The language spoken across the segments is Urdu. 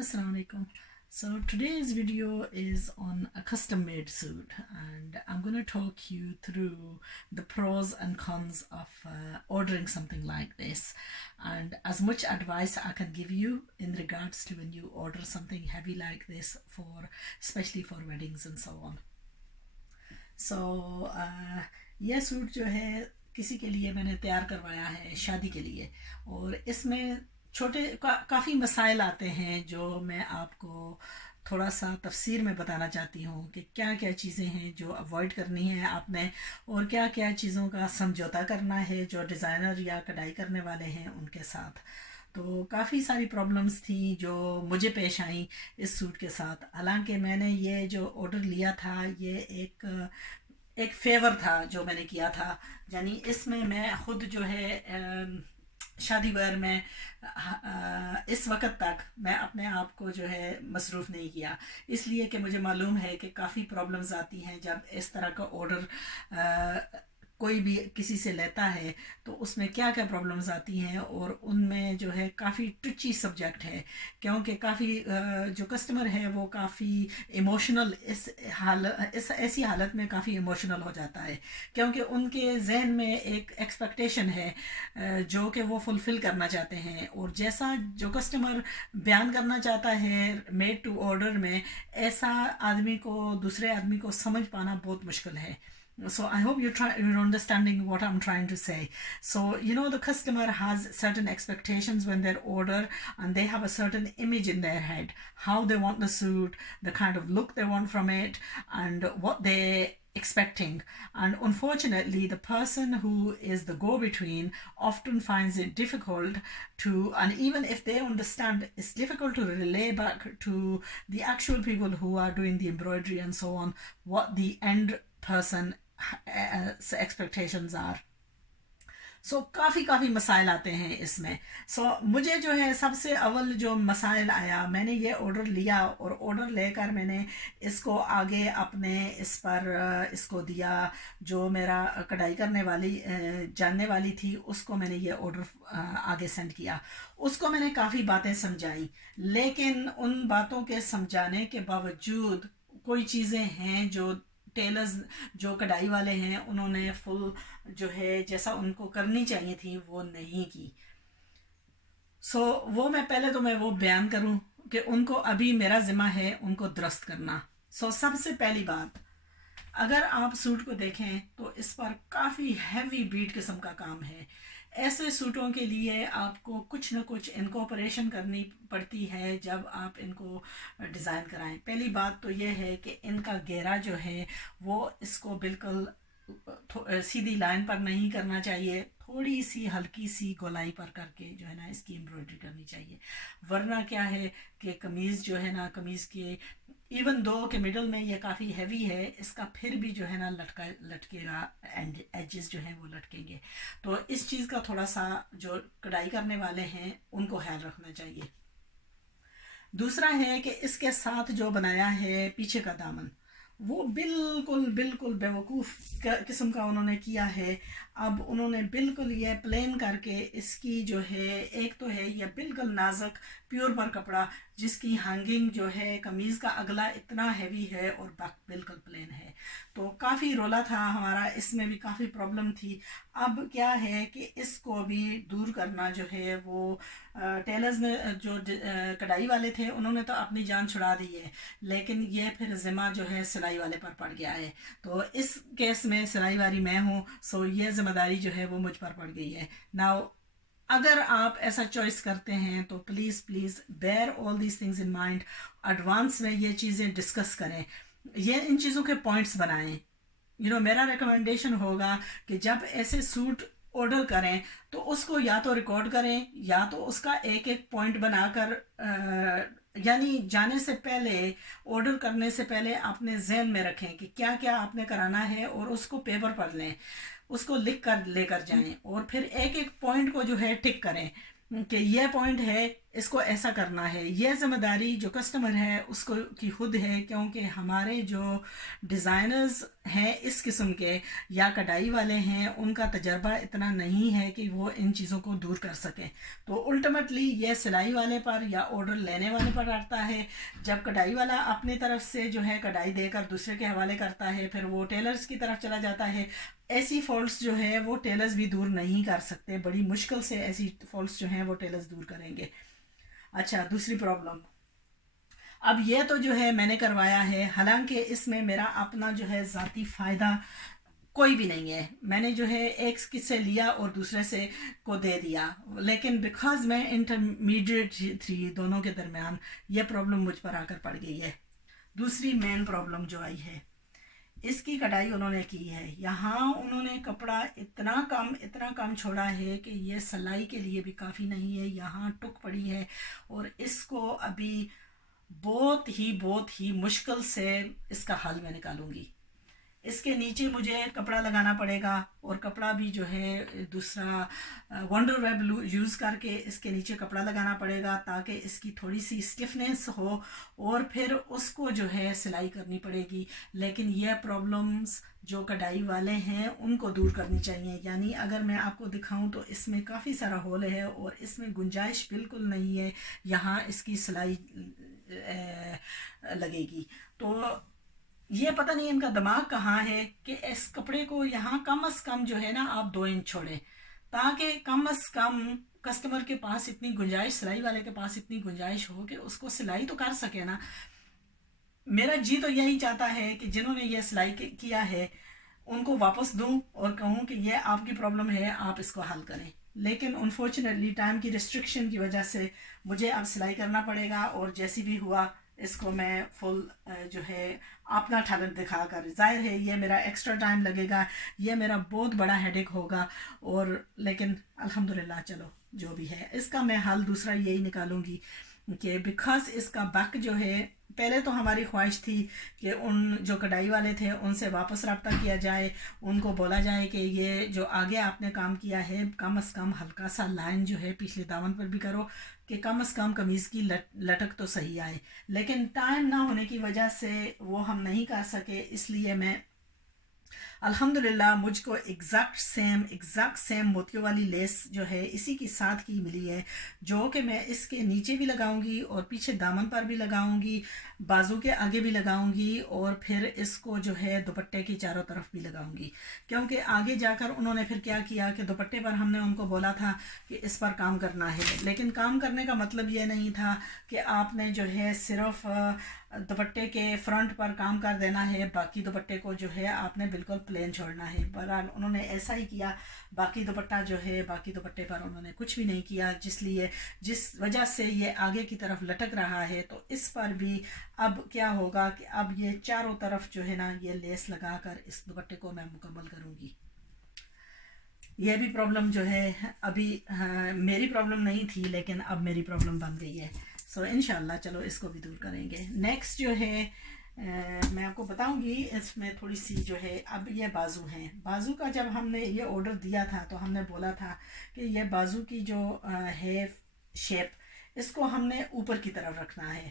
Assalamu alaikum. So today's video is on a custom made suit, and I'm going to talk you through the pros and cons of ordering something like this, and as much advice I can give you in regards to when you order something heavy like this, for especially for weddings and so on. So یہ سوٹ جو ہے کسی کے لیے میں نے تیار کروایا ہے شادی کے لیے، اور اس میں چھوٹے کافی مسائل آتے ہیں جو میں آپ کو تھوڑا سا تفسیر میں بتانا چاہتی ہوں کہ کیا کیا چیزیں ہیں جو اوائڈ کرنی ہے آپ نے، اور کیا کیا چیزوں کا سمجھوتا کرنا ہے جو ڈیزائنر یا کڑھائی کرنے والے ہیں ان کے ساتھ. تو کافی ساری پرابلمس تھیں جو مجھے پیش آئیں اس سوٹ کے ساتھ. حالانکہ میں نے یہ جو آرڈر لیا تھا یہ ایک فیور تھا جو میں نے کیا تھا، یعنی اس میں خود جو ہے شادی ویئر میں اس وقت تک میں اپنے آپ کو جو ہے مصروف نہیں کیا، اس لیے کہ مجھے معلوم ہے کہ کافی پرابلمز آتی ہیں جب اس طرح کا آرڈر کوئی بھی کسی سے لیتا ہے، تو اس میں کیا کیا پرابلمز آتی ہیں، اور ان میں جو ہے کافی ٹچی سبجیکٹ ہے، کیونکہ کافی جو کسٹمر ہے وہ کافی ایموشنل اس ایسی حالت میں کافی ایموشنل ہو جاتا ہے، کیونکہ ان کے ذہن میں ایک ایکسپیکٹیشن ہے جو کہ وہ فلفل کرنا چاہتے ہیں، اور جیسا جو کسٹمر بیان کرنا چاہتا ہے میڈ ٹو آرڈر میں، ایسا آدمی کو دوسرے آدمی کو سمجھ پانا بہت مشکل ہے. So I hope you're understanding what I'm trying to say. So the customer has certain expectations when they order, and they have a certain image in their head, how they want the suit, the kind of look they want from it, and what they're expecting. And unfortunately, the person who is the go-between often finds it difficult to, and even if they understand, it's difficult to relay back to the actual people who are doing the embroidery and so on, what the end person expectations are. So کافی مسائل آتے ہیں اس میں. سو مجھے جو ہے سب سے اول جو مسائل آیا، میں نے یہ آرڈر لیا، اور آرڈر لے کر میں نے اس کو آگے اپنے اس کو دیا، جو میرا کڑھائی کرنے والی جاننے والی تھی اس کو میں نے یہ آرڈر آگے سینڈ کیا. اس کو میں نے کافی باتیں سمجھائیں، لیکن ان باتوں کے سمجھانے کے باوجود کوئی چیزیں ہیں جو ٹیلرز جو کڑھائی والے ہیں انہوں نے فل جو ہے جیسا ان کو کرنی چاہیے تھی وہ نہیں کی. سو میں وہ بیان کروں کہ ان کو ابھی میرا ذمہ ہے ان کو درست کرنا. سو سب سے پہلی بات، اگر آپ سوٹ کو دیکھیں تو اس پر کافی ہیوی بیٹ قسم کا کام ہے. ایسے سوٹوں کے لیے آپ کو کچھ نہ کچھ انکوپریشن کرنی پڑتی ہے جب آپ ان کو ڈیزائن کرائیں. پہلی بات تو یہ ہے کہ ان کا گھیرا جو ہے وہ اس کو بالکل سیدھی لائن پر نہیں کرنا چاہیے، تھوڑی سی ہلکی سی گولائی پر کر کے جو ہے نا اس کی ایمبرائڈری کرنی چاہیے. ورنہ کیا ہے کہ قمیض جو ہے نا، قمیض کے ایون دو کہ مڈل میں یہ کافی ہیوی ہے، اس کا پھر بھی جو ہے نا لٹکے گا، ایجز جو ہیں وہ لٹکیں گے. تو اس چیز کا تھوڑا سا جو کڑھائی کرنے والے ہیں ان کو خیال رکھنا چاہیے. دوسرا ہے کہ اس کے ساتھ جو بنایا ہے پیچھے کا دامن، وہ بالکل بیوقوف قسم کا انہوں نے کیا ہے. اب انہوں نے بالکل یہ پلین کر کے اس کی جو ہے، ایک تو ہے یہ بالکل نازک پیور پر کپڑا جس کی ہینگنگ جو ہے قمیض کا اگلا اتنا ہیوی ہے اور بالکل پلین ہے. تو کافی رولا تھا ہمارا، اس میں بھی کافی پرابلم تھی. اب کیا ہے کہ اس کو بھی دور کرنا جو ہے وہ ٹیلرز نے، جو کڑھائی والے تھے انہوں نے تو اپنی جان چھڑا دی ہے، لیکن یہ پھر ذمہ جو ہے سلائی والے پر پڑ گیا ہے. تو اس کیس میں سلائی والی میں ہوں، سو یہ ذمہ داری جو ہے وہ مجھ پر پڑ گئی ہے. ناؤ اگر آپ ایسا چوائس کرتے ہیں تو please bear all these things in mind. Advance میں یہ چیزیں ڈسکس کریں، یہ ان چیزوں کے پوائنٹس بنائیں. میرا ریکمنڈیشن ہوگا کہ جب ایسے سوٹ آرڈر کریں تو اس کو یا تو ریکارڈ کریں، یا تو اس کا ایک پوائنٹ بنا کر یعنی جانے سے پہلے، آرڈر کرنے سے پہلے اپنے ذہن میں رکھیں کہ کیا کیا آپ نے کرانا ہے، اور اس کو پیپر پر لیں، اس کو لکھ کر لے کر جائیں، اور پھر ایک پوائنٹ کو جو ہے ٹک کریں کہ یہ پوائنٹ ہے اس کو ایسا کرنا ہے. یہ ذمہ داری جو کسٹمر ہے اس کو کی خود ہے، کیونکہ ہمارے جو ڈیزائنرز ہیں اس قسم کے یا کڑھائی والے ہیں ان کا تجربہ اتنا نہیں ہے کہ وہ ان چیزوں کو دور کر سکیں. تو الٹیمیٹلی یہ سلائی والے پر یا آرڈر لینے والے پر آتا ہے. جب کڑھائی والا اپنی طرف سے جو ہے کڑھائی دے کر دوسرے کے حوالے کرتا ہے، پھر وہ ٹیلرز کی طرف چلا جاتا ہے. ایسی فالٹس جو ہے وہ ٹیلرز بھی دور نہیں کر سکتے، بڑی مشکل سے ایسی فالٹس جو ہیں وہ ٹیلرز دور کریں گے. اچھا، دوسری پرابلم، اب یہ تو جو ہے میں نے کروایا ہے، حالانکہ اس میں میرا اپنا جو ہے ذاتی فائدہ کوئی بھی نہیں ہے. میں نے جو ہے ایک کس سے لیا اور دوسرے سے کو دے دیا، لیکن بیکاز میں انٹرمیڈیٹ تھی دونوں کے درمیان، یہ پرابلم مجھ پر آ کر پڑ گئی ہے. دوسری مین پرابلم جو آئی ہے، اس کی کڑھائی انہوں نے کی ہے، یہاں انہوں نے کپڑا اتنا کم چھوڑا ہے کہ یہ سلائی کے لیے بھی کافی نہیں ہے. یہاں ٹک پڑی ہے اور اس کو ابھی بہت ہی مشکل سے اس کا حل میں نکالوں گی. اس کے نیچے مجھے کپڑا لگانا پڑے گا، اور کپڑا بھی جو ہے دوسرا ونڈر ویب یوز کر کے اس کے نیچے کپڑا لگانا پڑے گا تاکہ اس کی تھوڑی سی اسٹفنس ہو، اور پھر اس کو جو ہے سلائی کرنی پڑے گی. لیکن یہ پرابلمز جو کڑھائی والے ہیں ان کو دور کرنی چاہیے. یعنی اگر میں آپ کو دکھاؤں تو اس میں کافی سارا ہول ہے اور اس میں گنجائش بالکل نہیں ہے یہاں اس کی سلائی لگے گی. تو یہ پتہ نہیں ان کا دماغ کہاں ہے کہ اس کپڑے کو یہاں کم از کم جو ہے نا آپ 2 انچ چھوڑیں، تاکہ کم از کم کسٹمر کے پاس اتنی گنجائش، سلائی والے کے پاس اتنی گنجائش ہو کہ اس کو سلائی تو کر سکے نا. میرا جی تو یہی چاہتا ہے کہ جنہوں نے یہ سلائی کیا ہے ان کو واپس دوں اور کہوں کہ یہ آپ کی پرابلم ہے، آپ اس کو حل کریں. لیکن انفارچونیٹلی ٹائم کی ریسٹرکشن کی وجہ سے مجھے اب سلائی کرنا پڑے گا، اور جیسی بھی ہوا اس کو میں فل جو ہے اپنا ٹیلنٹ دکھا کر، ظاہر ہے یہ میرا ایکسٹرا ٹائم لگے گا، یہ میرا بہت بڑا ہیڈیک ہوگا، اور لیکن الحمدللہ چلو جو بھی ہے اس کا میں حل دوسرا یہی نکالوں گی کہ بیکاز اس کا بیک جو ہے، پہلے تو ہماری خواہش تھی کہ ان جو کڑھائی والے تھے ان سے واپس رابطہ کیا جائے، ان کو بولا جائے کہ یہ جو آگے آپ نے کام کیا ہے کم از کم ہلکا سا لائن جو ہے پچھلے دامن پر بھی کرو کہ کم از کم قمیض کی لٹک تو صحیح آئے. لیکن ٹائم نہ ہونے کی وجہ سے وہ ہم نہیں کر سکے، اس لیے میں الحمدللہ مجھ کو ایگزیکٹ سیم موتیوں والی لیس جو ہے اسی کی ساتھ کی ملی ہے، جو کہ میں اس کے نیچے بھی لگاؤں گی اور پیچھے دامن پر بھی لگاؤں گی، بازو کے آگے بھی لگاؤں گی، اور پھر اس کو جو ہے دوپٹے کی چاروں طرف بھی لگاؤں گی. کیونکہ آگے جا کر انہوں نے پھر کیا کیا کہ دوپٹے پر ہم نے ان کو بولا تھا کہ اس پر کام کرنا ہے، لیکن کام کرنے کا مطلب یہ نہیں تھا کہ آپ نے جو ہے صرف دوپٹے کے فرنٹ پر کام کر دینا ہے، باقی دوپٹے کو جو ہے آپ نے بالکل پلین چھوڑنا ہے. بہرحال انہوں نے ایسا ہی کیا، باقی دوپٹہ جو ہے باقی دوپٹے پر انہوں نے کچھ بھی نہیں کیا، جس وجہ سے یہ آگے کی طرف لٹک رہا ہے. تو اس پر بھی اب کیا ہوگا کہ اب یہ چاروں طرف جو ہے نا یہ لیس لگا کر اس دوپٹے کو میں مکمل کروں گی. یہ بھی پرابلم جو ہے ابھی میری پرابلم نہیں تھی لیکن اب میری پرابلم بن گئی ہے. سو انشاءاللہ چلو اس کو بھی دور کریں گے. نیکسٹ جو ہے میں آپ کو بتاؤں گی، اس میں تھوڑی سی جو ہے اب یہ بازو ہیں. بازو کا جب ہم نے یہ آرڈر دیا تھا تو ہم نے بولا تھا کہ یہ بازو کی جو ہے شیپ، اس کو ہم نے اوپر کی طرف رکھنا ہے.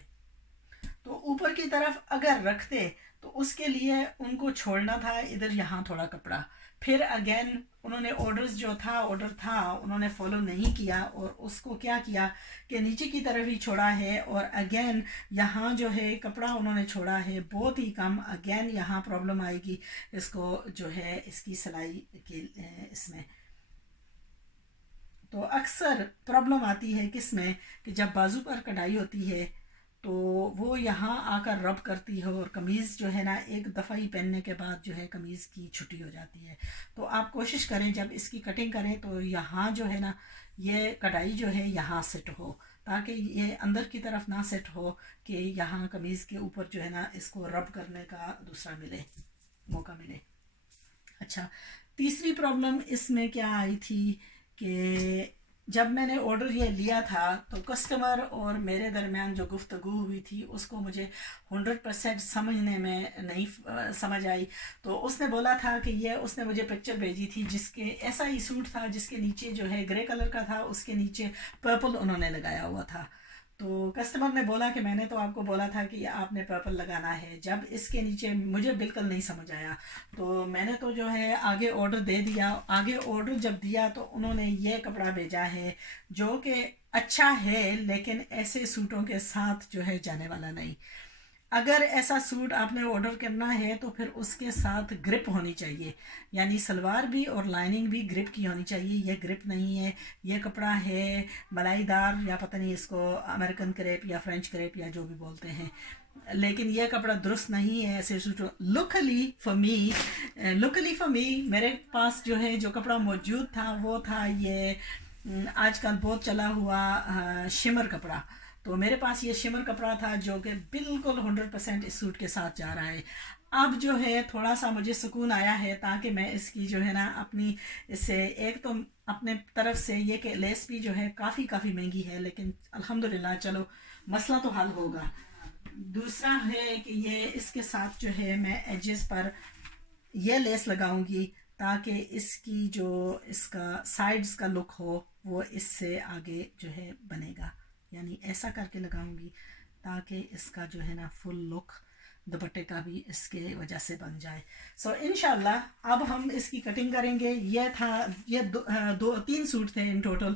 تو اوپر کی طرف اگر رکھتے تو اس کے لیے ان کو چھوڑنا تھا ادھر یہاں تھوڑا کپڑا، پھر اگین انہوں نے آرڈر تھا انہوں نے فالو نہیں کیا، اور اس کو کیا کیا کہ نیچے کی طرف ہی چھوڑا ہے، اور اگین یہاں جو ہے کپڑا انہوں نے چھوڑا ہے بہت ہی کم. اگین یہاں پرابلم آئے گی اس کو جو ہے اس کی سلائی کے اس میں. تو اکثر پرابلم آتی ہے کس میں کہ جب بازو پر کڑھائی ہوتی ہے تو وہ یہاں آ کر رب کرتی ہے، اور قمیض جو ہے نا ایک دفعہ ہی پہننے کے بعد جو ہے قمیض کی چھٹی ہو جاتی ہے. تو آپ کوشش کریں جب اس کی کٹنگ کریں تو یہاں جو ہے نا یہ کڑھائی جو ہے یہاں سیٹ ہو، تاکہ یہ اندر کی طرف نہ سیٹ ہو کہ یہاں قمیض کے اوپر جو ہے نا اس کو رب کرنے کا دوسرا موقع ملے. اچھا، تیسری پرابلم اس میں کیا آئی تھی کہ جب میں نے آرڈر یہ لیا تھا تو کسٹمر اور میرے درمیان جو گفتگو ہوئی تھی اس کو مجھے 100% سمجھنے میں نہیں سمجھ آئی. تو اس نے بولا تھا کہ اس نے مجھے پکچر بھیجی تھی جس کے ایسا ہی سوٹ تھا جس کے نیچے جو ہے گرے کلر کا تھا، اس کے نیچے پرپل انہوں نے لگایا ہوا تھا. تو کسٹمر نے بولا کہ میں نے تو آپ کو بولا تھا کہ آپ نے پرپل لگانا ہے. جب اس کے نیچے مجھے بالکل نہیں سمجھ آیا تو میں نے تو جو ہے آگے آرڈر دے دیا. آگے آرڈر جب دیا تو انہوں نے یہ کپڑا بھیجا ہے جو کہ اچھا ہے لیکن ایسے سوٹوں کے ساتھ جو ہے جانے والا نہیں. اگر ایسا سوٹ آپ نے آرڈر کرنا ہے تو پھر اس کے ساتھ گرپ ہونی چاہیے، یعنی سلوار بھی اور لائننگ بھی گرپ کی ہونی چاہیے. یہ گرپ نہیں ہے، یہ کپڑا ہے ملائی دار یا پتہ نہیں اس کو امریکن کریپ یا فرینچ کریپ یا جو بھی بولتے ہیں، لیکن یہ کپڑا درست نہیں ہے ایسے سوٹ. لکلی فار می میرے پاس جو ہے جو کپڑا موجود تھا وہ تھا یہ آج کل بہت چلا ہوا شمر کپڑا. تو میرے پاس یہ شمر کپڑا تھا جو کہ بالکل 100% اس سوٹ کے ساتھ جا رہا ہے. اب جو ہے تھوڑا سا مجھے سکون آیا ہے تاکہ میں اس کی جو ہے نا اپنی اس سے ایک تو اپنے طرف سے یہ کہ لیس بھی جو ہے کافی مہنگی ہے، لیکن الحمدللہ چلو مسئلہ تو حل ہوگا. دوسرا ہے کہ یہ اس کے ساتھ جو ہے میں ایجز پر یہ لیس لگاؤں گی تاکہ اس کی جو اس کا سائڈز کا لک ہو وہ اس سے آگے جو ہے بنے گا، یعنی ایسا کر کے لگاؤں گی تاکہ اس کا جو ہے نا فل لک دوپٹے کا بھی اس کے وجہ سے بن جائے. سو انشاءاللہ اب ہم اس کی کٹنگ کریں گے. یہ تین سوٹ تھے ان ٹوٹل.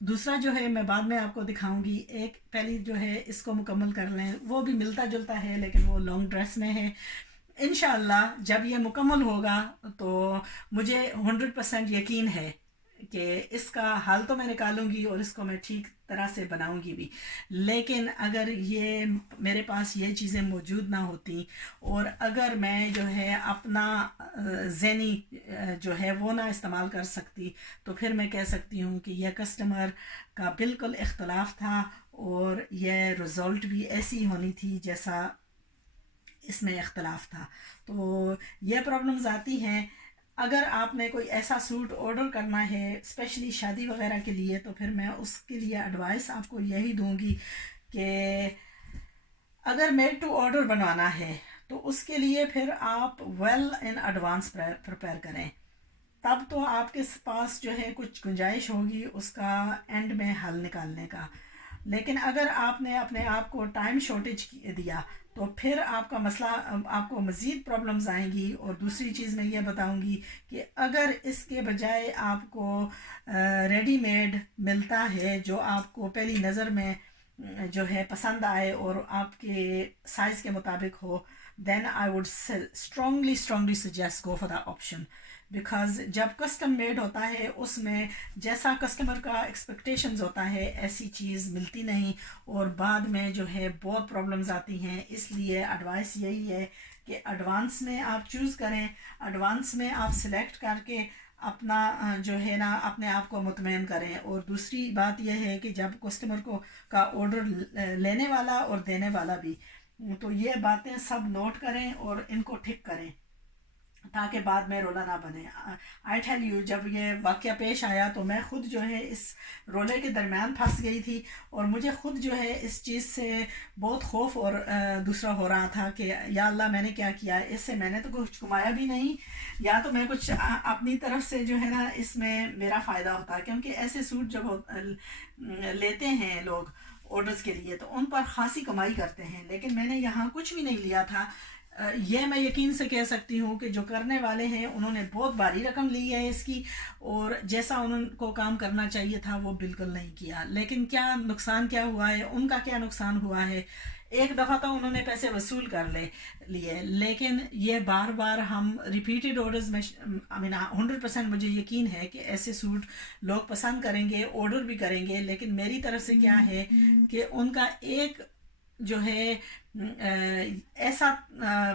دوسرا جو ہے میں بعد میں آپ کو دکھاؤں گی. ایک پہلی جو ہے اس کو مکمل کر لیں، وہ بھی ملتا جلتا ہے لیکن وہ لانگ ڈریس میں ہے. انشاءاللہ جب یہ مکمل ہوگا تو مجھے 100% یقین ہے کہ اس کا حل تو میں نکالوں گی اور اس کو میں ٹھیک طرح سے بناؤں گی بھی. لیکن اگر یہ میرے پاس یہ چیزیں موجود نہ ہوتی اور اگر میں جو ہے اپنا ذہنی جو ہے وہ نہ استعمال کر سکتی تو پھر میں کہہ سکتی ہوں کہ یہ کسٹمر کا بالکل اختلاف تھا اور یہ رزلٹ بھی ایسی ہونی تھی جیسا اس میں اختلاف تھا. تو یہ پرابلمز آتی ہیں. اگر آپ نے کوئی ایسا سوٹ آرڈر کرنا ہے اسپیشلی شادی وغیرہ کے لیے تو پھر میں اس کے لیے ایڈوائس آپ کو یہی دوں گی کہ اگر میڈ ٹو آرڈر بنوانا ہے تو اس کے لیے پھر آپ ویل ان ایڈوانس پریپیئر کریں، تب تو آپ کے پاس جو ہے کچھ گنجائش ہوگی اس کا اینڈ میں حل نکالنے کا. لیکن اگر آپ نے اپنے آپ کو ٹائم شارٹیج دیا تو پھر آپ کا مسئلہ آپ کو مزید پرابلمز آئیں گی. اور دوسری چیز میں یہ بتاؤں گی کہ اگر اس کے بجائے آپ کو ریڈی میڈ ملتا ہے جو آپ کو پہلی نظر میں جو ہے پسند آئے اور آپ کے سائز کے مطابق ہو، then I would strongly suggest go for that option. Because جب کسٹم میڈ ہوتا ہے اس میں جیسا کسٹمر کا ایکسپیکٹیشنز ہوتا ہے ایسی چیز ملتی نہیں اور بعد میں جو ہے بہت پرابلمز آتی ہیں. اس لیے ایڈوائس یہی ہے کہ ایڈوانس میں آپ چوز کریں، ایڈوانس میں آپ سلیکٹ کر کے اپنا جو ہے نا اپنے آپ کو مطمئن کریں. اور دوسری بات یہ ہے کہ جب کسٹمر کا آرڈر لینے والا اور دینے والا بھی، تو یہ باتیں سب نوٹ کریں اور ان کو ٹھیک کریں تاکہ بعد میں رولا نہ بنے. آئی ٹیل یو جب یہ واقعہ پیش آیا تو میں خود جو ہے اس رولے کے درمیان پھنس گئی تھی اور مجھے خود جو ہے اس چیز سے بہت خوف اور دوسرا ہو رہا تھا کہ یا اللہ میں نے کیا کیا، اس سے میں نے تو کچھ کمایا بھی نہیں یا تو میں کچھ اپنی طرف سے جو ہے نا اس میں میرا فائدہ ہوتا ہے. کیونکہ ایسے سوٹ جب لیتے ہیں لوگ آرڈرز کے لیے تو ان پر خاصی کمائی کرتے ہیں، لیکن میں نے یہاں کچھ بھی نہیں لیا تھا. یہ میں یقین سے کہہ سکتی ہوں کہ جو کرنے والے ہیں انہوں نے بہت بھاری رقم لی ہے اس کی اور جیسا ان کو کام کرنا چاہیے تھا وہ بالکل نہیں کیا. لیکن کیا نقصان کیا ہوا ہے، ان کا کیا نقصان ہوا ہے. ایک دفعہ تو انہوں نے پیسے وصول کر لیے، لیکن یہ بار بار ہم ریپیٹڈ آرڈرز میں 100% مجھے یقین ہے کہ ایسے سوٹ لوگ پسند کریں گے، آرڈر بھی کریں گے. لیکن میری طرف سے کیا ہے کہ ان کا ایک جو ہے ایسا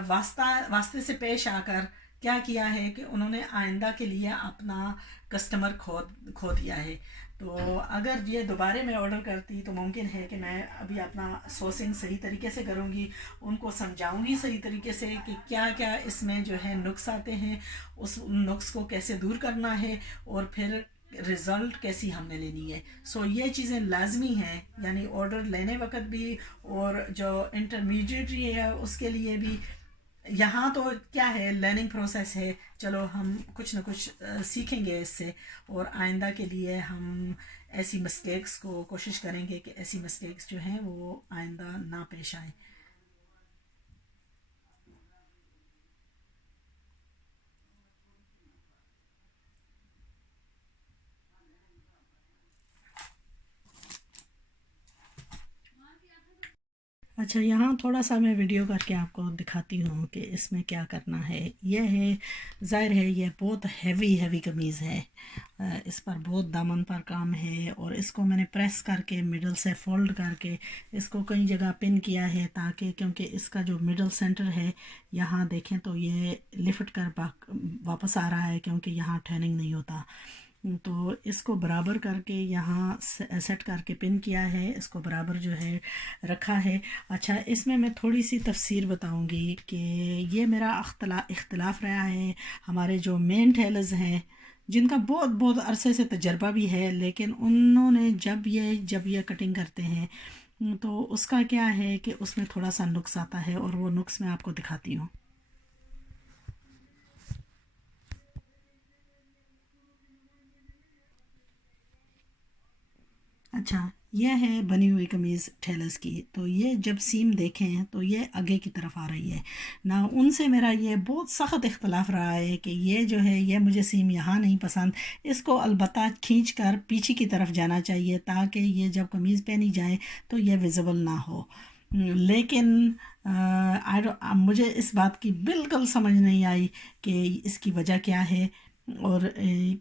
واسطے سے پیش آ کر کیا ہے کہ انہوں نے آئندہ کے لیے اپنا کسٹمر کھو دیا ہے. تو اگر یہ دوبارہ میں آرڈر کرتی تو ممکن ہے کہ میں ابھی اپنا سورسنگ صحیح طریقے سے کروں گی، ان کو سمجھاؤں گی صحیح طریقے سے کہ کیا اس میں جو ہے نقص آتے ہیں، اس نقص کو کیسے دور کرنا ہے اور پھر رزلٹ کیسی ہم نے لینی ہے. سو یہ چیزیں لازمی ہیں، یعنی آرڈر لینے وقت بھی اور جو انٹرمیڈیٹری ہے اس کے لیے بھی. یہاں تو کیا ہے، لرننگ پروسیس ہے، چلو ہم کچھ نہ کچھ سیکھیں گے اس سے، اور آئندہ کے لیے ہم ایسی مسٹیکس کو کوشش کریں گے کہ ایسی مسٹیکس جو ہیں وہ آئندہ نہ پیش آئیں. اچھا، یہاں تھوڑا سا میں ویڈیو کر کے آپ کو دکھاتی ہوں کہ اس میں کیا کرنا ہے. یہ ہے، ظاہر ہے یہ بہت ہیوی قمیض ہے، اس پر بہت دامن پر کام ہے، اور اس کو میں نے پریس کر کے مڈل سے فولڈ کر کے اس کو کئی جگہ پن کیا ہے، تاکہ کیونکہ اس کا جو مڈل سینٹر ہے یہاں دیکھیں تو یہ لفٹ کر واپس آ رہا ہے، کیونکہ یہاں ٹریننگ نہیں ہوتا. تو اس کو برابر کر کے یہاں سیٹ کر کے پن کیا ہے، اس کو برابر جو ہے رکھا ہے. اچھا، اس میں تھوڑی سی تفسیر بتاؤں گی کہ یہ میرا اختلاف رہا ہے. ہمارے جو مین ٹیلرز ہیں جن کا بہت بہت عرصے سے تجربہ بھی ہے، لیکن انہوں نے جب یہ کٹنگ کرتے ہیں تو اس کا کیا ہے کہ اس میں تھوڑا سا نقص آتا ہے، اور وہ نقص میں آپ کو دکھاتی ہوں. اچھا، یہ ہے بنی ہوئی قمیض ٹیلرز کی. تو یہ جب سیم دیکھیں تو یہ آگے کی طرف آ رہی ہے نا. ان سے میرا یہ بہت سخت اختلاف رہا ہے کہ یہ جو ہے یہ مجھے سیم یہاں نہیں پسند. اس کو البتہ کھینچ کر پیچھے کی طرف جانا چاہیے، تاکہ یہ جب قمیض پہنی جائے تو یہ ویزیبل نہ ہو. لیکن مجھے اس بات کی بالکل سمجھ نہیں آئی کہ اس کی وجہ کیا ہے. اور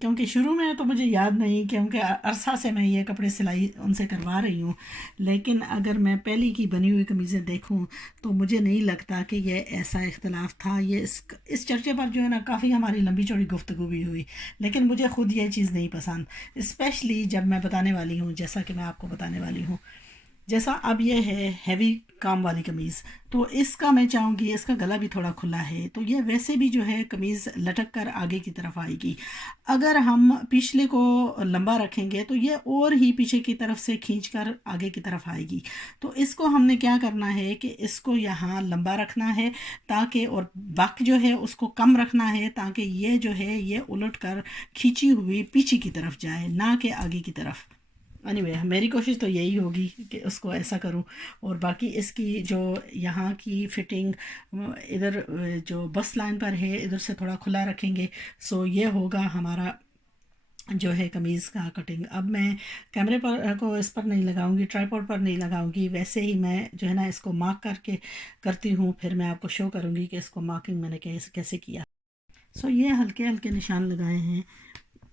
کیونکہ شروع میں تو مجھے یاد نہیں، کیونکہ عرصہ سے میں یہ کپڑے سلائی ان سے کروا رہی ہوں، لیکن اگر میں پہلی کی بنی ہوئی قمیضیں دیکھوں تو مجھے نہیں لگتا کہ یہ ایسا اختلاف تھا. یہ اس چرچے پر جو ہے نا کافی ہماری لمبی چوڑی گفتگو بھی ہوئی، لیکن مجھے خود یہ چیز نہیں پسند، اسپیشلی جب میں بتانے والی ہوں، جیسا کہ میں آپ کو بتانے والی ہوں. جیسا اب یہ ہے ہیوی کام والی قمیض، تو اس کا میں چاہوں گی اس کا گلا بھی تھوڑا کھلا ہے، تو یہ ویسے بھی جو ہے قمیض لٹک کر آگے کی طرف آئے گی. اگر ہم پچھلے کو لمبا رکھیں گے تو یہ اور ہی پیچھے کی طرف سے کھینچ کر آگے کی طرف آئے گی. تو اس کو ہم نے کیا کرنا ہے کہ اس کو یہاں لمبا رکھنا ہے، تاکہ، اور بک جو ہے اس کو کم رکھنا ہے، تاکہ یہ جو ہے یہ الٹ کر کھینچی ہوئی پیچھے کی طرف جائے، نہ کہ آگے کی طرف. anyway میری کوشش تو یہی ہوگی کہ اس کو ایسا کروں. اور باقی اس کی جو یہاں کی فٹنگ ادھر جو بس لائن پر ہے ادھر سے تھوڑا کھلا رکھیں گے. سو یہ ہوگا ہمارا جو ہے قمیض کا کٹنگ. اب میں کیمرے پر کو اس پر نہیں لگاؤں گی، ٹرائی پوڈ پر نہیں لگاؤں گی، ویسے ہی میں جو ہے نا اس کو مارک کر کے کرتی ہوں، پھر میں آپ کو شو کروں گی کہ اس کو مارکنگ میں نے کیسے کیا. سو یہ ہلکے ہلکے نشان لگائے ہیں.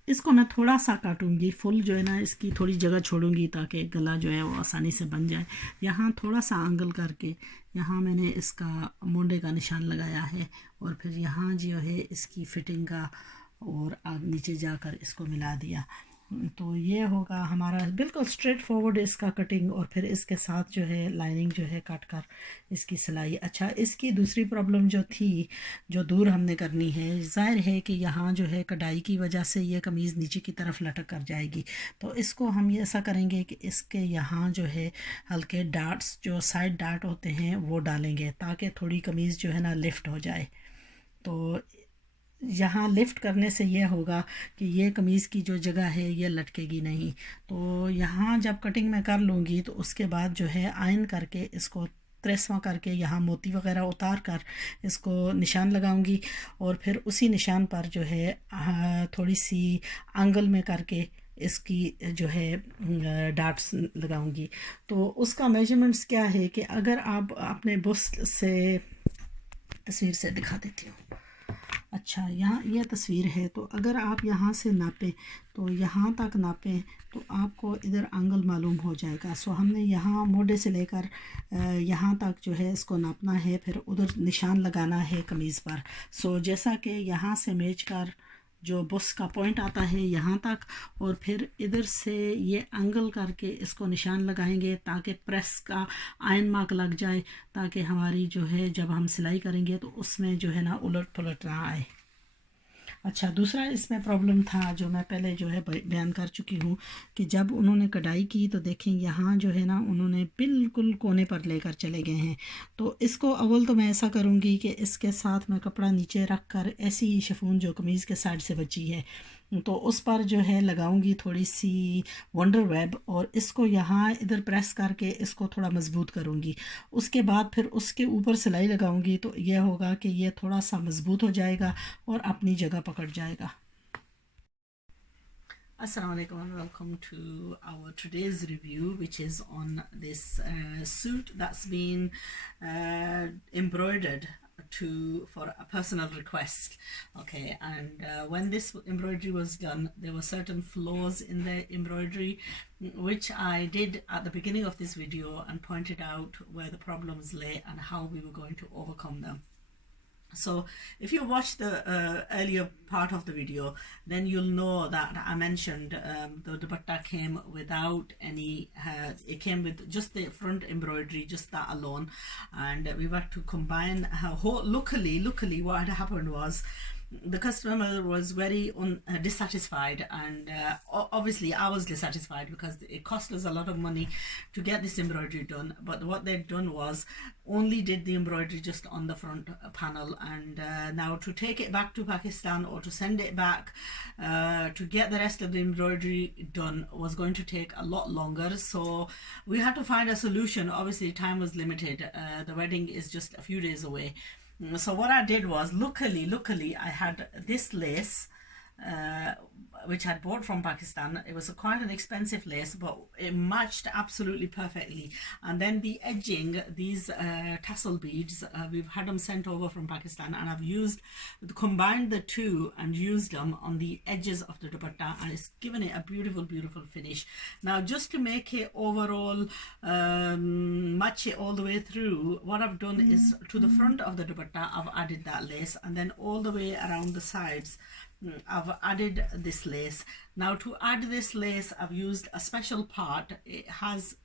اس کو میں تھوڑا سا کاٹوں گی، فل جو ہے نا اس کی تھوڑی جگہ چھوڑوں گی تاکہ گلا جو ہے وہ آسانی سے بن جائے. یہاں تھوڑا سا انگل کر کے یہاں میں نے اس کا مونڈے کا نشان لگایا ہے، اور پھر یہاں جو ہے اس کی فٹنگ کا، اور نیچے جا کر اس کو ملا دیا. تو یہ ہوگا ہمارا بالکل اسٹریٹ فارورڈ اس کا کٹنگ، اور پھر اس کے ساتھ جو ہے لائننگ جو ہے کٹ کر اس کی سلائی. اچھا، اس کی دوسری پرابلم جو تھی جو دور ہم نے کرنی ہے، ظاہر ہے کہ یہاں جو ہے کڑائی کی وجہ سے یہ قمیض نیچے کی طرف لٹک کر جائے گی. تو اس کو ہم یہ ایسا کریں گے کہ اس کے یہاں جو ہے ہلکے ڈاٹس جو سائڈ ڈاٹ ہوتے ہیں وہ ڈالیں گے، تاکہ تھوڑی قمیض جو ہے نا لفٹ ہو جائے. تو یہاں لفٹ کرنے سے یہ ہوگا کہ یہ قمیض کی جو جگہ ہے یہ لٹکے گی نہیں. تو یہاں جب کٹنگ میں کر لوں گی تو اس کے بعد جو ہے آئن کر کے اس کو تریسواں کر کے یہاں موتی وغیرہ اتار کر اس کو نشان لگاؤں گی، اور پھر اسی نشان پر جو ہے تھوڑی سی انگل میں کر کے اس کی جو ہے ڈاٹس لگاؤں گی. تو اس کا میجرمنٹس کیا ہے کہ اگر آپ اپنے بست سے تصویر سے دکھا دیتی ہوں. اچھا، یہاں یہ تصویر ہے، تو اگر آپ یہاں سے ناپیں تو یہاں تک ناپیں تو آپ کو ادھر انگل معلوم ہو جائے گا. سو ہم نے یہاں موڈے سے لے کر یہاں تک جو ہے اس کو ناپنا ہے، پھر ادھر نشان لگانا ہے قمیض پر. سو جیسا کہ یہاں سے میچ کر جو بس کا پوائنٹ آتا ہے یہاں تک، اور پھر ادھر سے یہ انگل کر کے اس کو نشان لگائیں گے تاکہ پریس کا آئن مارک لگ جائے، تاکہ ہماری جو ہے جب ہم سلائی کریں گے تو اس میں جو ہے نا الٹ پلٹ نہ آئے. اچھا دوسرا اس میں پرابلم تھا جو میں پہلے جو ہے بیان کر چکی ہوں کہ جب انہوں نے کڑھائی کی تو دیکھیں یہاں جو ہے نا انہوں نے بالکل کونے پر لے کر چلے گئے ہیں. تو اس کو اول تو میں ایسا کروں گی کہ اس کے ساتھ میں کپڑا نیچے رکھ کر ایسی ہی شفون جو قمیض کے سائڈ سے بچی ہے تو اس پر جو ہے لگاؤں گی تھوڑی سی ونڈر ویب اور اس کو یہاں ادھر پریس کر کے اس کو تھوڑا مضبوط کروں گی. اس کے بعد پھر اس کے اوپر سلائی لگاؤں گی تو یہ ہوگا کہ یہ تھوڑا سا مضبوط ہو جائے گا اور اپنی جگہ پکڑ جائے گا. Assalamu alaikum and welcome to our today's review, which is on this suit that's been embroidered for a personal request. Okay, and when this embroidery was done, there were certain flaws in the embroidery which I did at the beginning of this video and pointed out where the problems lay and how we were going to overcome them. So if you watch the earlier part of the video, then you'll know that I mentioned the dupatta came without any, it came with just the front embroidery, just that alone, and we were to combine luckily what had happened was the customer was very dissatisfied, and obviously I was dissatisfied because it cost us a lot of money to get this embroidery done. But what they'd done was only did the embroidery just on the front panel, and now to take it back to Pakistan or to send it back to get the rest of the embroidery done was going to take a lot longer. So we had to find a solution. Obviously time was limited. The wedding is just a few days away. So what I did was, luckily I had this lace which I bought from Pakistan. It was quite an expensive lace, but it matched absolutely perfectly. And then the edging, these tassel beads, we've had them sent over from Pakistan, and I've combined the two and used them on the edges of the dupatta, and it's given it a beautiful finish. Now just to make it overall match it all the way through, what I've done is to the front of the dupatta I've added that lace, and then all the way around the sides I've added this lace. Now to add this lace, I've used a special part. It has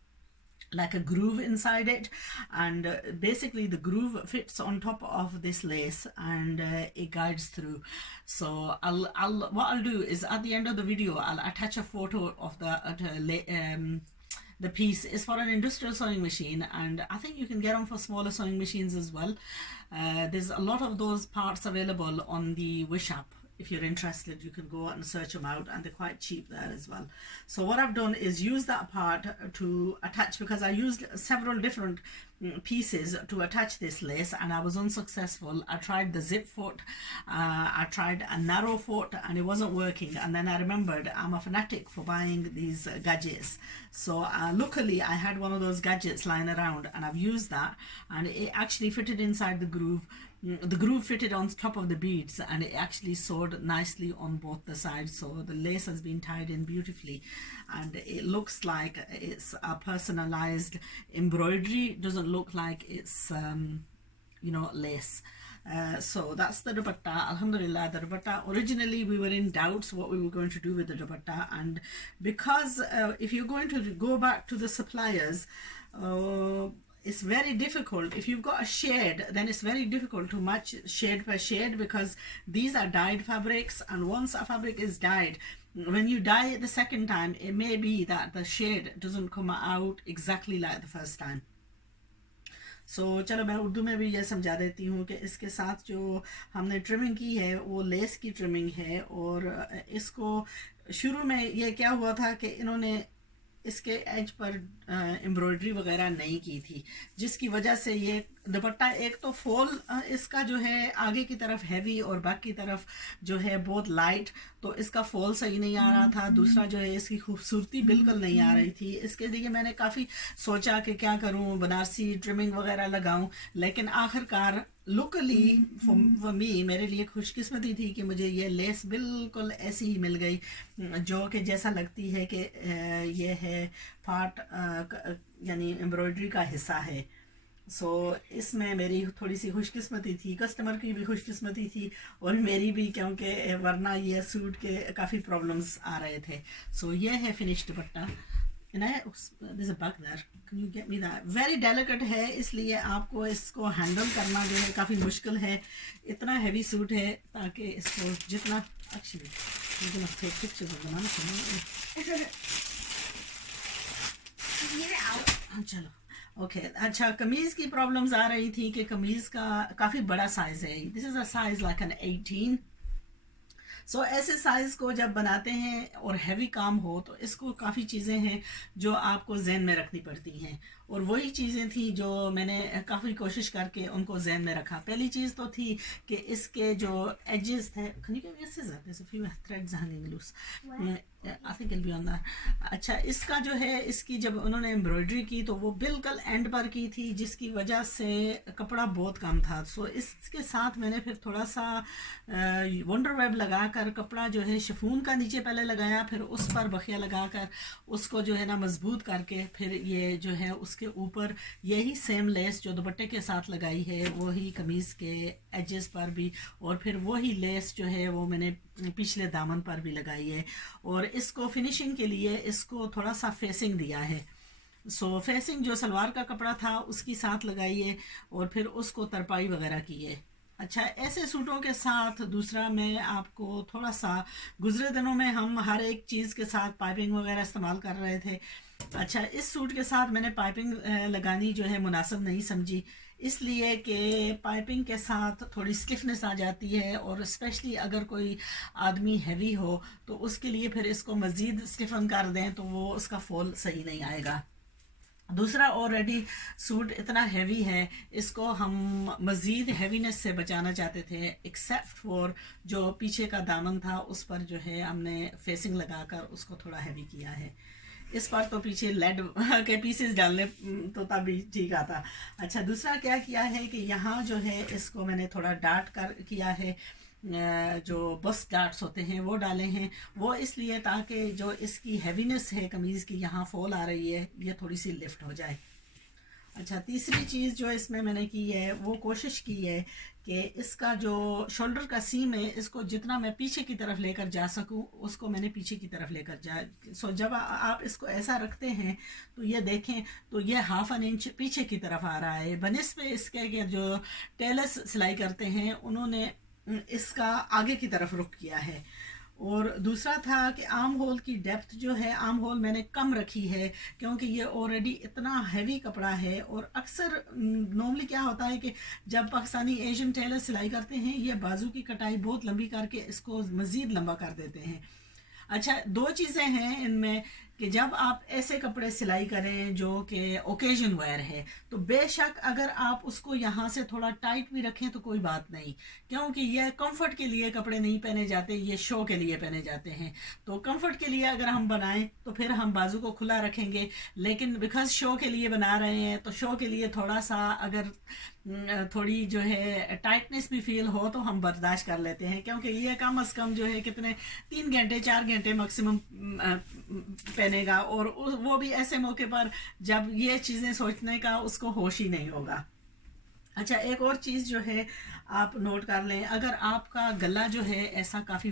like a groove inside it, and basically the groove fits on top of this lace and it guides through. So what I'll do is at the end of the video I'll attach a photo of the piece. Is for an industrial sewing machine, and I think you can get them for smaller sewing machines as well. There's a lot of those parts available on the Wish app. If you're interested, you can go out and search them out, and they're quite cheap there as well. So what I've done is use that part to attach, because I used several different pieces to attach this lace and I was unsuccessful. I tried the zip foot, I tried a narrow foot, and it wasn't working. And then I remembered I'm a fanatic for buying these gadgets. So luckily I had one of those gadgets lying around, and I've used that, and it actually fitted inside the groove. The groove fitted on top of the beads, and it actually sewed nicely on both the sides. So the lace has been tied in beautifully, and it looks like it's a personalized embroidery. It doesn't look like it's lace. So that's the dupatta. Alhamdulillah, the dupatta, originally we were in doubts what we were going to do with the dupatta, and because if you're going to go back to the suppliers, it's very difficult. If you've got a shade, then it's very difficult to match shade per shade, because these are dyed fabrics, and once a fabric is dyed, when you dye it the second time, it may be that the shade doesn't come out exactly like the first time. So چلو میں اردو میں بھی یہ سمجھا دیتی ہوں کہ اس کے ساتھ جو ہم نے ٹرمنگ کی ہے وہ لیس کی ٹرمنگ ہے، اور اس کو شروع میں یہ کیا ہوا تھا کہ انہوں نے اس کے ایج پر ایمبرائڈری وغیرہ نہیں کی تھی، جس کی وجہ سے یہ دوپٹہ ایک تو فول اس کا جو ہے آگے کی طرف ہیوی اور بیک کی طرف جو ہے بہت لائٹ، تو اس کا فول صحیح نہیں آ رہا تھا. دوسرا جو ہے اس کی خوبصورتی بالکل نہیں آ رہی تھی. اس کے لیے میں نے کافی سوچا کہ کیا کروں، بنارسی ٹرمنگ وغیرہ لگاؤں، لیکن آخر کار لکلی فار می، میرے لیے خوش قسمتی تھی کہ مجھے یہ لیس بالکل ایسی ہی مل گئی جو کہ جیسا لگتی ہے کہ یہ ہے پارٹ یعنی ایمبرائڈری کا حصہ ہے. سو اس میں میری تھوڑی سی خوش قسمتی تھی، کسٹمر کی بھی خوش قسمتی تھی اور میری بھی، کیونکہ ورنہ یہ سوٹ کے کافی پرابلمس آ رہے تھے. سو یہ ہے finish dupatta. there's a bug there. Can you get me that? Very delicate ہے, اس لیے آپ کو اس کو ہینڈل کرنا جو ہے کافی مشکل ہے. اتنا ہیوی سوٹ ہے تاکہ اس کو جتنا actually I'm gonna take pictures of them. چلو اوکے. اچھا, قمیض کی پرابلمز آ رہی تھی کہ قمیض کا کافی بڑا سائز ہے. دس از اے سائز لائک این 18. سو ایسے سائز کو جب بناتے ہیں اور ہیوی کام ہو تو اس کو کافی چیزیں ہیں جو آپ کو ذہن میں رکھنی پڑتی ہیں, اور وہی چیزیں تھیں جو میں نے کافی کوشش کر کے ان کو ذہن میں رکھا. پہلی چیز تو تھی کہ اس کے جو ایجز تھے, اچھا اس کا جو ہے اس کی جب انہوں نے امبرائڈری کی تو وہ بالکل اینڈ پر کی تھی, جس کی وجہ سے کپڑا بہت کم تھا. سو اس کے ساتھ میں نے پھر تھوڑا سا ونڈر ویب لگا کر کپڑا جو ہے شفون کا نیچے پہلے لگایا, پھر اس پر بخیا لگا کر اس کو جو ہے نا مضبوط کر کے پھر یہ جو ہے اس کے اوپر یہی سیم لیس جو دوپٹے کے ساتھ لگائی ہے وہی قمیض کے ایجز پر بھی, اور پھر وہی لیس جو ہے وہ میں نے پچھلے دامن پر بھی لگائی ہے. اور اس کو فنیشنگ کے لیے اس کو تھوڑا سا فیسنگ دیا ہے. سو فیسنگ جو سلوار کا کپڑا تھا اس کی ساتھ لگائی ہے اور پھر اس کو ترپائی وغیرہ کی ہے. اچھا ایسے سوٹوں کے ساتھ دوسرا میں آپ کو تھوڑا سا, گزرے دنوں میں ہم ہر ایک چیز کے ساتھ پائپنگ وغیرہ استعمال کر رہے تھے. اچھا اس سوٹ کے ساتھ میں نے پائپنگ لگانی جو ہے مناسب نہیں سمجھی, اس لیے کہ پائپنگ کے ساتھ تھوڑی اسٹفنس آ جاتی ہے, اور اسپیشلی اگر کوئی آدمی ہیوی ہو تو اس کے لیے پھر اس کو مزید اسٹفن کر دیں تو وہ اس کا فول صحیح نہیں آئے گا. دوسرا آلریڈی سوٹ اتنا ہیوی ہے, اس کو ہم مزید ہیوینس سے بچانا چاہتے تھے, ایکسیپٹ فور جو پیچھے کا دامن تھا اس پر جو ہے ہم نے فیسنگ لگا کر اس کو تھوڑا ہیوی کیا ہے. اس پر تو پیچھے لیڈ کے پیسز ڈالنے تو تبھی ٹھیک آتا. اچھا دوسرا کیا کیا ہے کہ یہاں جو ہے اس کو میں نے تھوڑا ڈاٹ کر کیا ہے, جو بس ڈاٹس ہوتے ہیں وہ ڈالے ہیں, وہ اس لیے تاکہ جو اس کی ہیوینس ہے قمیض کی یہاں فول آ رہی ہے یہ تھوڑی سی لفٹ ہو جائے. اچھا تیسری چیز جو اس میں نے کی ہے وہ کوشش کی ہے کہ اس کا جو شولڈر کا سیم ہے اس کو جتنا میں پیچھے کی طرف لے کر جا سکوں اس کو میں نے پیچھے کی طرف لے کر سو جب آپ اس کو ایسا رکھتے ہیں تو یہ دیکھیں تو یہ 1/2 انچ پیچھے کی طرف آ رہا ہے, بنسبت اس کے کہ جو ٹیلرز سلائی کرتے ہیں انہوں نے اس کا آگے کی طرف رخ کیا ہے. اور دوسرا تھا کہ آرم ہول کی ڈیپتھ جو ہے آرم ہول میں نے کم رکھی ہے کیونکہ یہ آلریڈی اتنا ہیوی کپڑا ہے, اور اکثر نارملی کیا ہوتا ہے کہ جب پاکستانی ایشین ٹیلر سلائی کرتے ہیں یہ بازو کی کٹائی بہت لمبی کر کے اس کو مزید لمبا کر دیتے ہیں. اچھا دو چیزیں ہیں ان میں کہ جب آپ ایسے کپڑے سلائی کریں جو کہ اوکیجن ویئر ہے تو بے شک اگر آپ اس کو یہاں سے تھوڑا ٹائٹ بھی رکھیں تو کوئی بات نہیں, کیونکہ یہ کمفرٹ کے لیے کپڑے نہیں پہنے جاتے, یہ شو کے لیے پہنے جاتے ہیں. تو کمفرٹ کے لیے اگر ہم بنائیں تو پھر ہم بازو کو کھلا رکھیں گے, لیکن بیکاز شو کے لیے بنا رہے ہیں تو شو کے لیے تھوڑا سا اگر تھوڑی جو ہے ٹائٹنس بھی فیل ہو تو ہم برداشت کر لیتے ہیں, کیونکہ یہ کم از کم جو ہے کتنے 3 گھنٹے 4 گھنٹے میکسیمم پہنے گا, اور وہ بھی ایسے موقع پر جب یہ چیزیں سوچنے کا اس کو ہوش ہی نہیں ہوگا. اچھا ایک اور چیز جو ہے آپ نوٹ کر لیں, اگر آپ کا گلا جو ہے ایسا کافی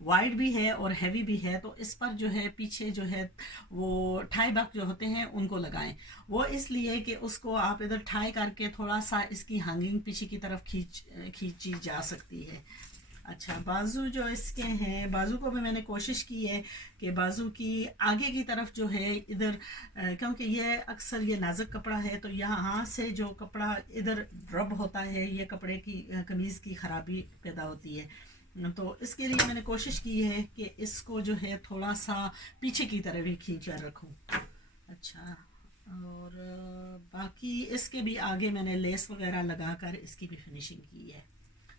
وائڈ بھی ہے اور ہیوی بھی ہے تو اس پر جو ہے پیچھے جو ہے وہ ٹھائی بک جو ہوتے ہیں ان کو لگائیں. وہ اس لیے کہ اس کو آپ ادھر ٹھائی کر کے تھوڑا سا اس کی ہینگنگ پیچھے کی طرف کھینچی جا سکتی ہے. اچھا بازو جو اس کے ہیں, بازو کو بھی میں نے کوشش کی ہے کہ بازو کی آگے کی طرف جو ہے ادھر, کیونکہ یہ اکثر یہ نازک کپڑا ہے تو یہاں سے جو کپڑا ادھر ڈرب ہوتا ہے یہ کپڑے کی قمیض کی خرابی پیدا ہوتی ہے, تو اس کے لیے میں نے کوشش کی ہے کہ اس کو جو ہے تھوڑا سا پیچھے کی طرف ہی کھینچ کر رکھوں. اچھا اور باقی اس کے بھی آگے میں نے لیس وغیرہ لگا کر اس کی بھی فنیشنگ کی ہے.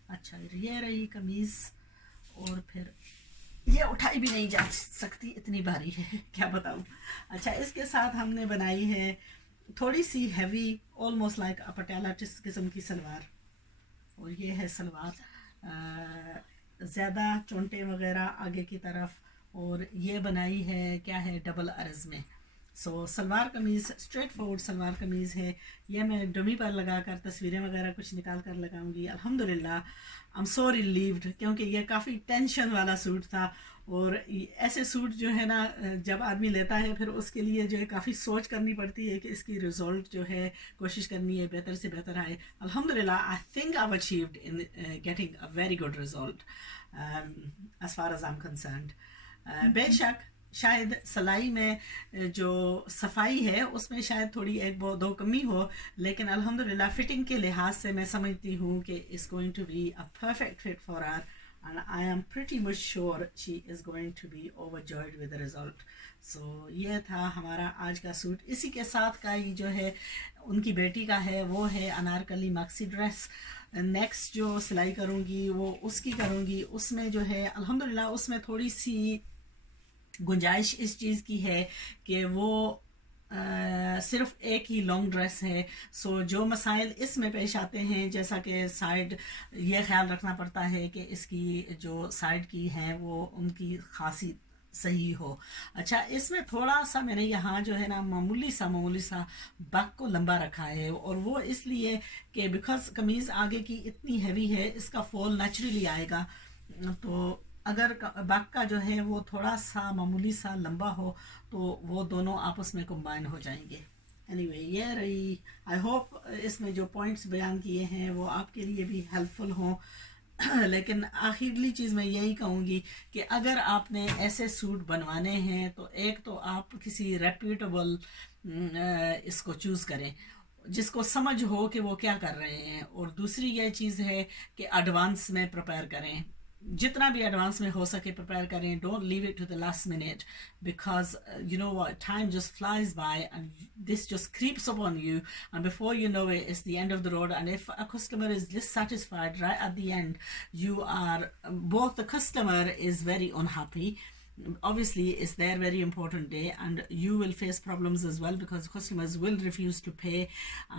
اچھا یہ رہی قمیض, اور پھر یہ اٹھائی بھی نہیں جا سکتی اتنی بھاری ہے کیا بتاؤں. اچھا اس کے ساتھ ہم نے بنائی ہے تھوڑی C heavy almost like Patiala قسم کی سلوار, اور یہ ہے سلوار زیادہ چونٹے وغیرہ آگے کی طرف, اور یہ بنائی ہے کیا ہے ڈبل عرض میں. سو سلوار قمیض اسٹریٹ فارورڈ سلوار قمیض ہے. یہ میں ڈمی پر لگا کر تصویریں وغیرہ کچھ نکال کر لگاؤں گی. الحمدللہ آئی ایم سو ریلیوڈ کیونکہ یہ کافی ٹینشن والا سوٹ تھا. اور ایسے سوٹ جو ہے نا جب آدمی لیتا ہے پھر اس کے لیے جو ہے کافی سوچ کرنی پڑتی ہے کہ اس کی رزلٹ جو ہے کوشش کرنی ہے بہتر سے بہتر آئے. الحمدللہ I think I achieved in getting a very good result as far as I am concerned. بے شک شاید سلائی میں جو صفائی ہے اس میں شاید تھوڑی ایک دو کمی ہو, لیکن الحمدللہ فٹنگ کے لحاظ سے میں سمجھتی ہوں کہ it's going to be a perfect fit for her and I am pretty much sure she is going to be overjoyed with the result. So یہ تھا ہمارا آج کا سوٹ. اسی کے ساتھ کا یہ جو ہے ان کی بیٹی کا ہے, وہ ہے انارکلی ماکسی ڈریس. نیکسٹ جو سلائی کروں گی وہ اس کی کروں گی. اس میں جو ہے الحمدللہ اس میں تھوڑی سی گنجائش اس چیز کی ہے کہ وہ صرف ایک ہی لانگ ڈریس ہے. سو جو مسائل اس میں پیش آتے ہیں جیسا کہ سائڈ یہ خیال رکھنا پڑتا ہے کہ اس کی جو سائڈ کی ہیں وہ ان کی خاصی صحیح ہو. اچھا اس میں تھوڑا سا میں نے یہاں جو ہے نا معمولی سا بک کو لمبا رکھا ہے, اور وہ اس لیے کہ بیکاز قمیض آگے کی اتنی ہیوی ہے اس کا فال نیچرلی آئے گا, تو اگر بک کا جو ہے وہ تھوڑا سا معمولی سا لمبا ہو تو وہ دونوں آپس میں کمبائن ہو جائیں گے. anyway یہ رہی. آئی ہوپ اس میں جو پوائنٹس بیان کیے ہیں وہ آپ کے لیے بھی ہیلپ فل ہوں. لیکن آخری چیز میں یہی کہوں گی کہ اگر آپ نے ایسے سوٹ بنوانے ہیں تو ایک تو آپ کسی ریپیوٹیبل اس کو چوز کریں جس کو سمجھ ہو کہ وہ کیا کر رہے ہیں, اور دوسری یہ چیز ہے کہ ایڈوانس میں پریپیئر کریں, جتنا بھی ایڈوانس میں ہو سکے پریپیئر کریں. Don't leave it to the last minute because you know what time just flies by and this just creeps upon you and before you know it it's the end of the road. And if a customer is dissatisfied right at the end, you are both the customer is very unhappy. Obviously it's their very important day and you will face problems as well because customers will refuse to pay,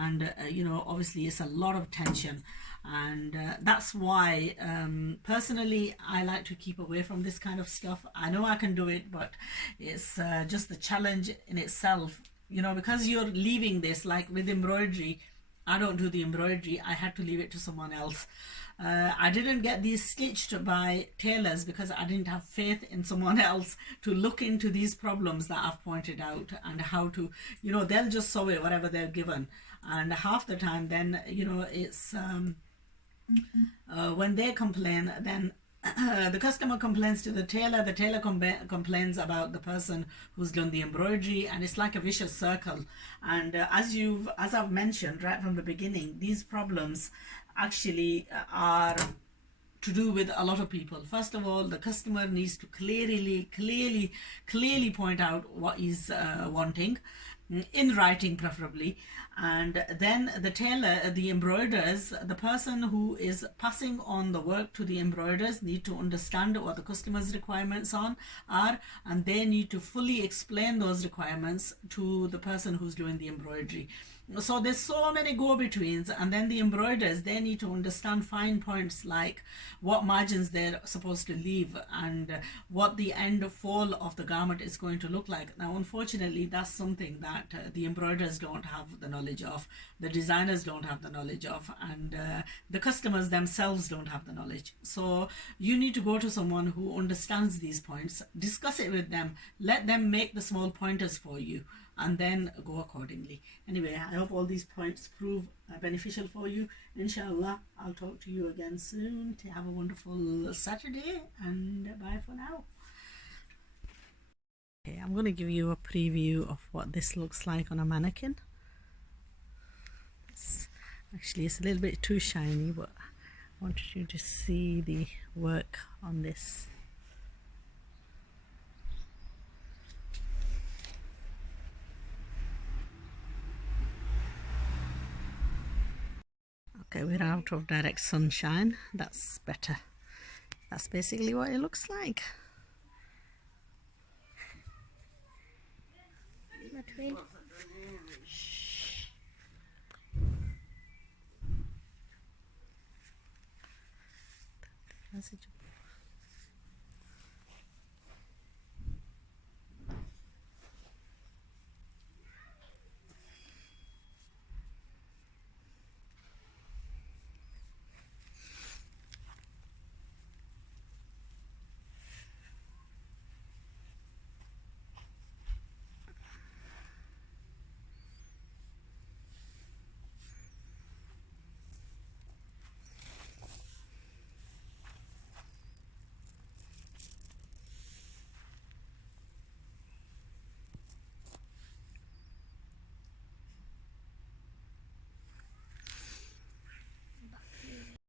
and obviously it's a lot of tension. And that's why personally I like to keep away from this kind of stuff. I know I can do it, but it's just the challenge in itself, because you're leaving this, like with embroidery. I don't do the embroidery, I had to leave it to someone else. I didn't get these stitched by tailors because I didn't have faith in someone else to look into these problems that I've pointed out and how to, they'll just sew it whatever they're given, and half the time then it's when they complain, then the customer complains to the tailor complains about the person who's done the embroidery, and it's like a vicious circle. And as I've mentioned right from the beginning, these problems actually are to do with a lot of people. First of all, the customer needs to clearly point out what he's wanting, in writing preferably. And then the tailor, the embroiders, the person who is passing on the work to the embroiders need to understand what the customer's requirements are, and they need to fully explain those requirements to the person who's doing the embroidery. So there's so many go-betweens, and then the embroiders, they need to understand fine points like what margins they're supposed to leave and what the end fall of the garment is going to look like. Now unfortunately that's something that the embroiders don't have the knowledge of, the designers don't have the knowledge of, and the customers themselves don't have the knowledge. So you need to go to someone who understands these points, discuss it with them, let them make the small pointers for you, and then go accordingly. Anyway, I hope all these points prove beneficial for you. Inshallah, I'll talk to you again soon. Have a wonderful Saturday, and bye for now. Okay, I'm going to give you a preview of what this looks like on a mannequin. It's a little bit too shiny, but I wanted you to see the work on this. Okay, we're out of direct sunshine. That's better. That's basically what it looks like. Shh.